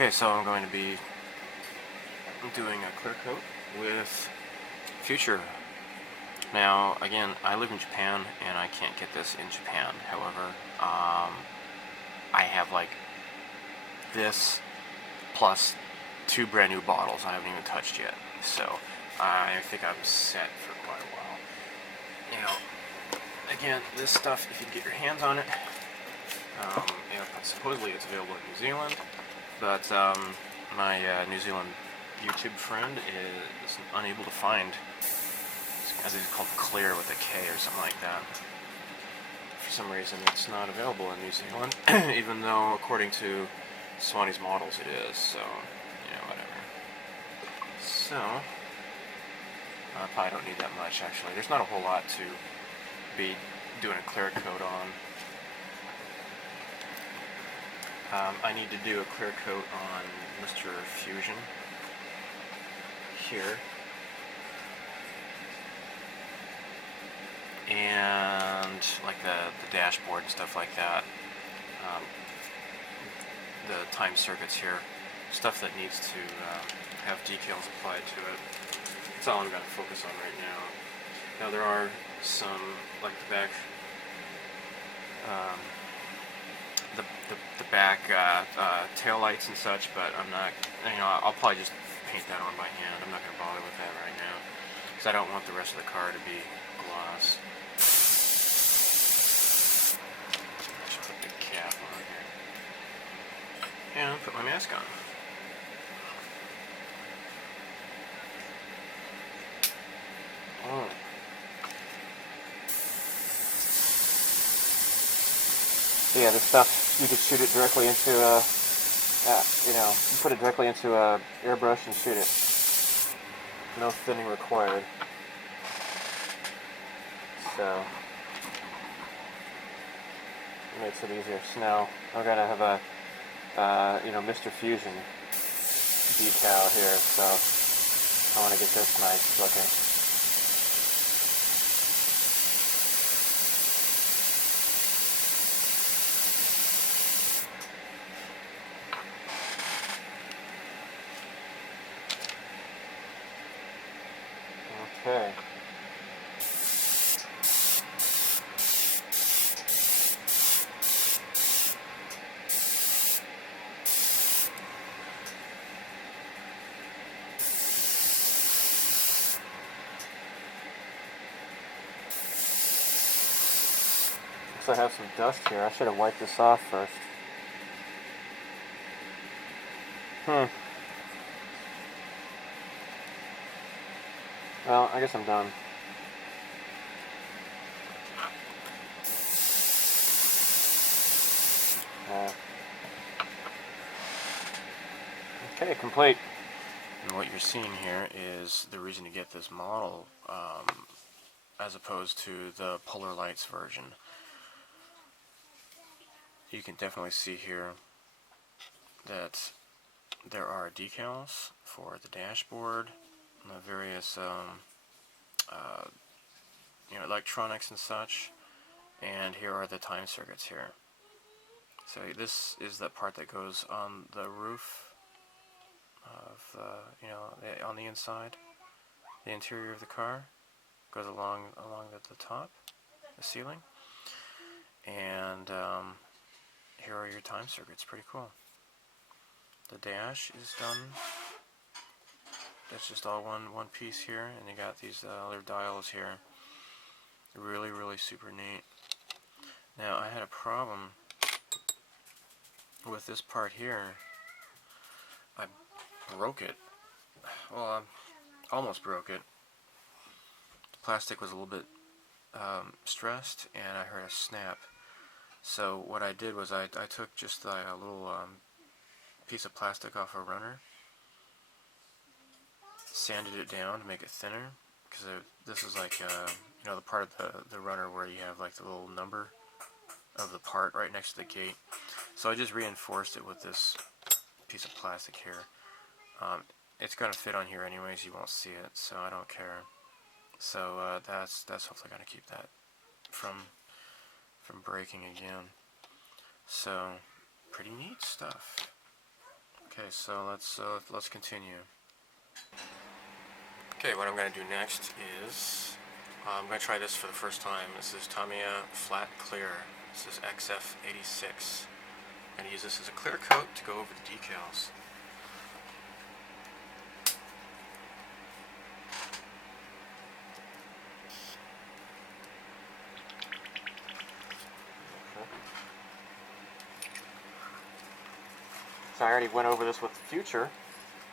Okay, so I'm going to be doing a clear coat with Future. Now, again, I live in Japan and I can't get this in Japan. However, I have like this plus 2 brand new bottles I haven't even touched yet. So I think I'm set for quite a while. You know, again, this stuff, if you can get your hands on it, you know, supposedly it's available in New Zealand, but my New Zealand YouTube friend is unable to find, as it's called Clear with a K or something like that. For some reason it's not available in New Zealand, even though according to Swanee's models it is, so, you know, whatever. So, I probably don't need that much actually. There's not a whole lot to be doing a clear coat on. I need to do a clear coat on Mr. Fusion here, and like the dashboard and stuff like that, the time circuits here, stuff that needs to have decals applied to it. That's all I'm going to focus on right now. Now there are some, like the back, the back tail lights and such, but I'm not, you know, I'll probably just paint that on by hand. I'm not going to bother with that right now, because I don't want the rest of the car to be gloss. I should put the cap on here. And put my mask on. Oh. So yeah, this stuff, you could shoot it directly into a, you know, you put it directly into a airbrush and shoot it. No thinning required. So, it makes it easier. So now, I'm going to have a, you know, Mr. Fusion decal here, so I want to get this nice looking. Okay. Looks like I have some dust here. I should have wiped this off first. Well, I guess I'm done. Okay, complete. And what you're seeing here is the reason to get this model, as opposed to the Polar Lights version. You can definitely see here that there are decals for the dashboard, and the various you know, electronics and such, and here are the time circuits here. So this is the part that goes on the roof of, you know, on the inside, the interior of the car, goes along the top, the ceiling, and here are your time circuits. Pretty cool. The dash is done. That's just all one piece here, and you got these other dials here. Really super neat. Now I had a problem with this part here. I broke it. Well, I almost broke it. The plastic was a little bit stressed, and I heard a snap. So what I did was I took just a little piece of plastic off a runner, sanded it down to make it thinner, because this is like, you know, the part of the runner where you have like the little number of the part right next to the gate. So I just reinforced it with this piece of plastic here. It's going to fit on here anyways, you won't see it, so I don't care. So that's hopefully going to keep that from breaking again. So, pretty neat stuff. Okay, so let's continue. Okay, what I'm going to do next is I'm going to try this for the first time. This is Tamiya Flat Clear. This is XF86. I'm going to use this as a clear coat to go over the decals. So I already went over this with Future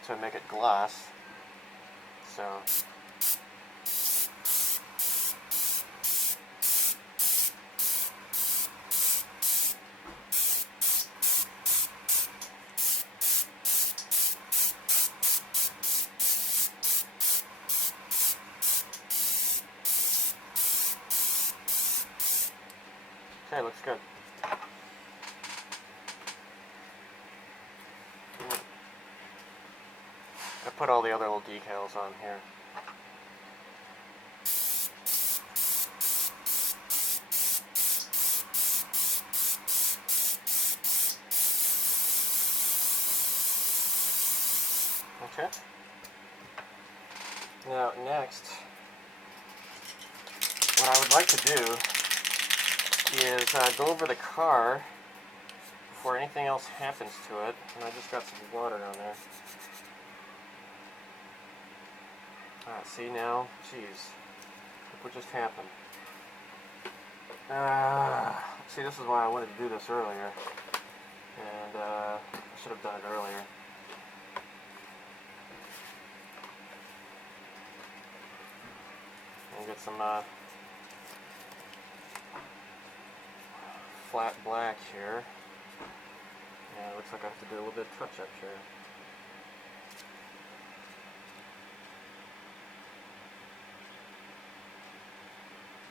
to make it gloss. So okay, looks good. I put all the other little decals on here. Okay. Now next, what I would like to do is go over the car before anything else happens to it. And I just got some water down there. See now? Jeez. Look what just happened. See, this is why I wanted to do this earlier. And I should have done it earlier. And get some flat black here. Yeah, it looks like I have to do a little bit of touch up here.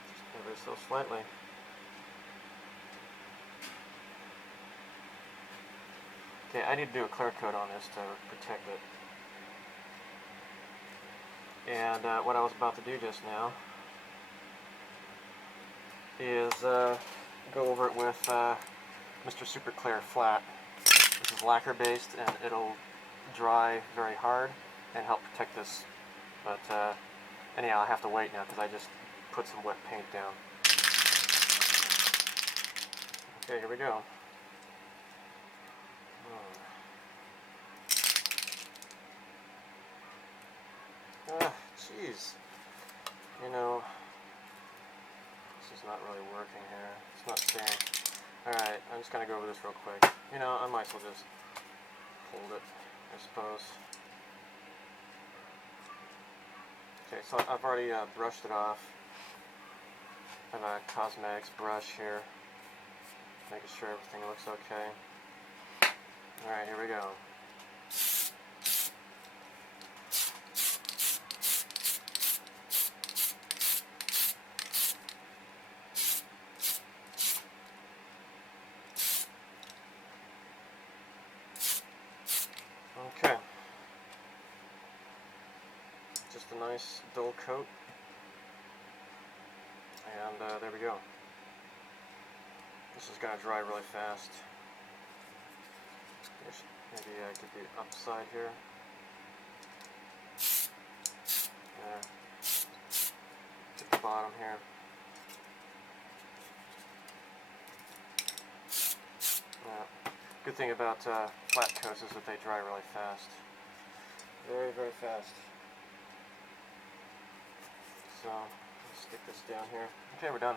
Just ever so slightly. Okay, I need to do a clear coat on this to protect it. And what I was about to do just now is go over it with Mr. Super Clear Flat. This is lacquer based and it'll dry very hard and help protect this. But anyhow, I have to wait now because I just put some wet paint down. Okay, here we go. Jeez. You know, this is not really working here. It's not staying. Alright, I'm just going to go over this real quick. You know, I might as well just hold it, I suppose. Okay, so I've already brushed it off. I have a cosmetics brush here, making sure everything looks okay. Alright, here we go. Okay, just a nice dull coat, and there we go. This is going to dry really fast. Maybe get the upside here. There. Get the bottom here. Good thing about flat coats is that they dry really fast. Very, very fast. So, let's stick this down here. Okay, we're done.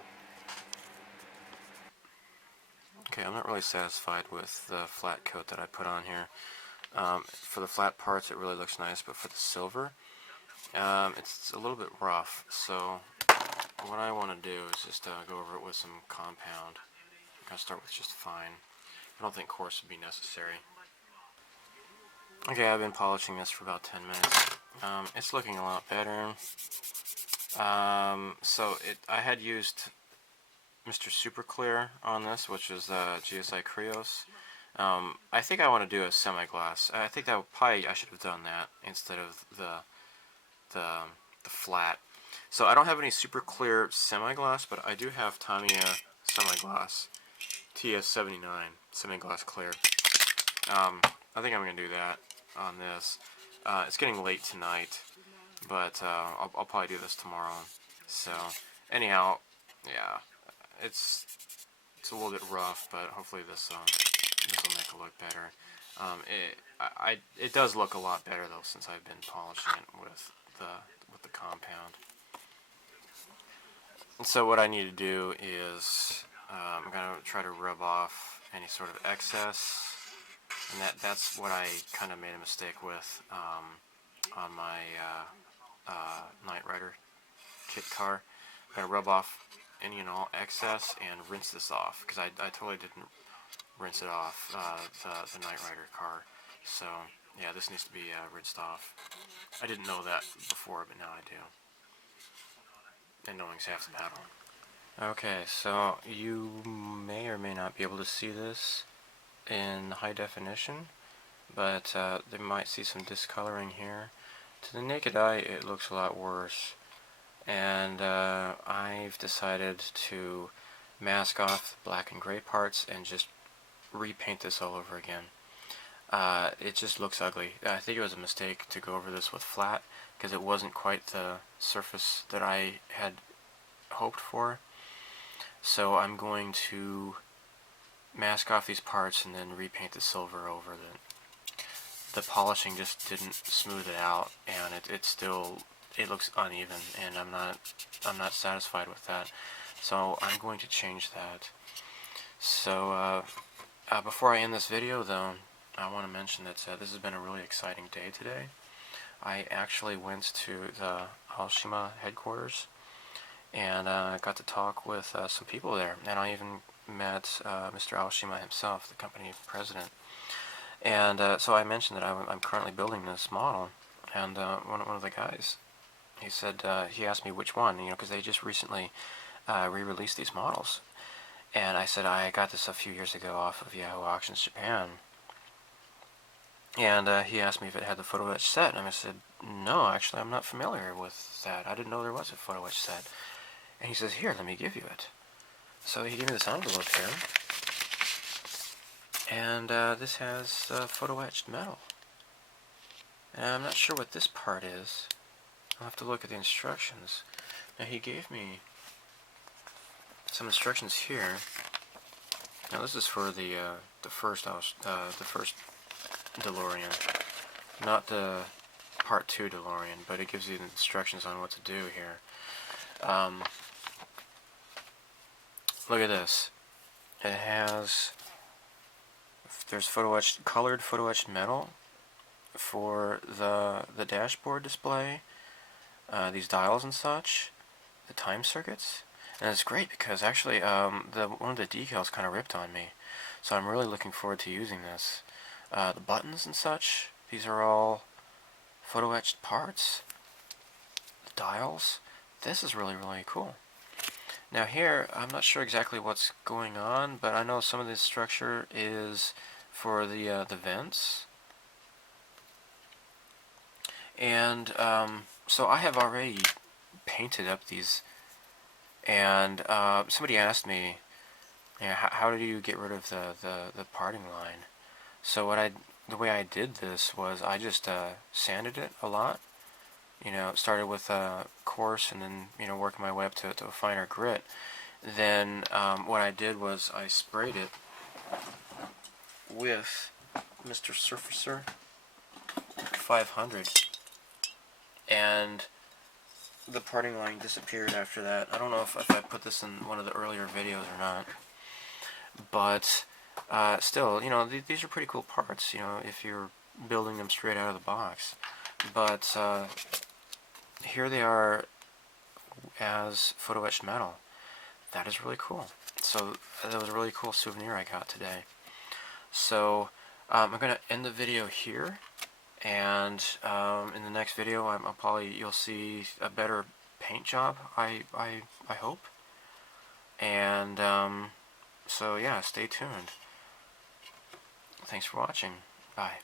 Okay, I'm not really satisfied with the flat coat that I put on here. For the flat parts, it really looks nice, but for the silver, it's a little bit rough. So, what I want to do is just go over it with some compound. I'm going to start with just fine. I don't think coarse would be necessary. Okay, I've been polishing this for about 10 minutes. It's looking a lot better. I had used Mr. Super Clear on this, which is GSI Krios. I think I want to do a semi-gloss. I think that I should have done that instead of the flat. So I don't have any Super Clear semi-gloss, but I do have Tamiya semi-gloss TS79 semi-gloss clear. I think I'm going to do that on this. It's getting late tonight, but I'll probably do this tomorrow. So, anyhow, yeah, it's a little bit rough, but hopefully this will make it look better. It does look a lot better though since I've been polishing it with the compound. And so what I need to do is I'm gonna try to rub off any sort of excess, and that's what I kind of made a mistake with on my Knight Rider kit car. I'm gonna rub off any and all excess and rinse this off because I totally didn't rinse it off the Knight Rider car. So yeah, this needs to be rinsed off. I didn't know that before, but now I do. And knowing's half the battle. Okay, so you may or may not be able to see this in high definition, but they might see some discoloring here. To the naked eye, it looks a lot worse, and I've decided to mask off the black and gray parts and just repaint this all over again. It just looks ugly. I think it was a mistake to go over this with flat because it wasn't quite the surface that I had hoped for. So I'm going to mask off these parts and then repaint the silver over the polishing just didn't smooth it out, and it looks uneven, and I'm not satisfied with that. So I'm going to change that. So before I end this video though, I want to mention that this has been a really exciting day today. I actually went to the Aoshima headquarters and got to talk with some people there, and I even met Mr. Aoshima himself, the company president. And so I mentioned that I'm currently building this model, and one of the guys, he said, he asked me which one, because they just recently re-released these models. And I said, I got this a few years ago off of Yahoo Auctions Japan. And he asked me if it had the photo-etched set, and I said, no, actually I'm not familiar with that. I didn't know there was a photo-etched set. And he says, here, let me give you it. So he gave me this envelope here. And this has photo-etched metal. And I'm not sure what this part is. I'll have to look at the instructions. Now he gave me some instructions here. Now this is for the first Delorean, not the Part 2 Delorean, but it gives you the instructions on what to do here. Look at this. It has, there's colored photo-etched metal for the dashboard display, these dials and such, the time circuits, and it's great because actually one of the decals kind of ripped on me, so I'm really looking forward to using this. The buttons and such, these are all photo-etched parts. The dials, this is really cool. Now here, I'm not sure exactly what's going on, but I know some of this structure is for the vents. And so I have already painted up these, and somebody asked me, how do you get rid of the parting line? So the way I did this was I just sanded it a lot. Started with coarse and then working my way up to a finer grit. Then what I did was I sprayed it with Mr. Surfacer 500, and the parting line disappeared after that. I don't know if I put this in one of the earlier videos or not, but still, these are pretty cool parts, if you're building them straight out of the box. But here they are as photo-etched metal. That is really cool. So that was a really cool souvenir I got today. So I'm going to end the video here, and in the next video you'll see a better paint job, I hope. And so yeah, stay tuned. Thanks for watching. Bye.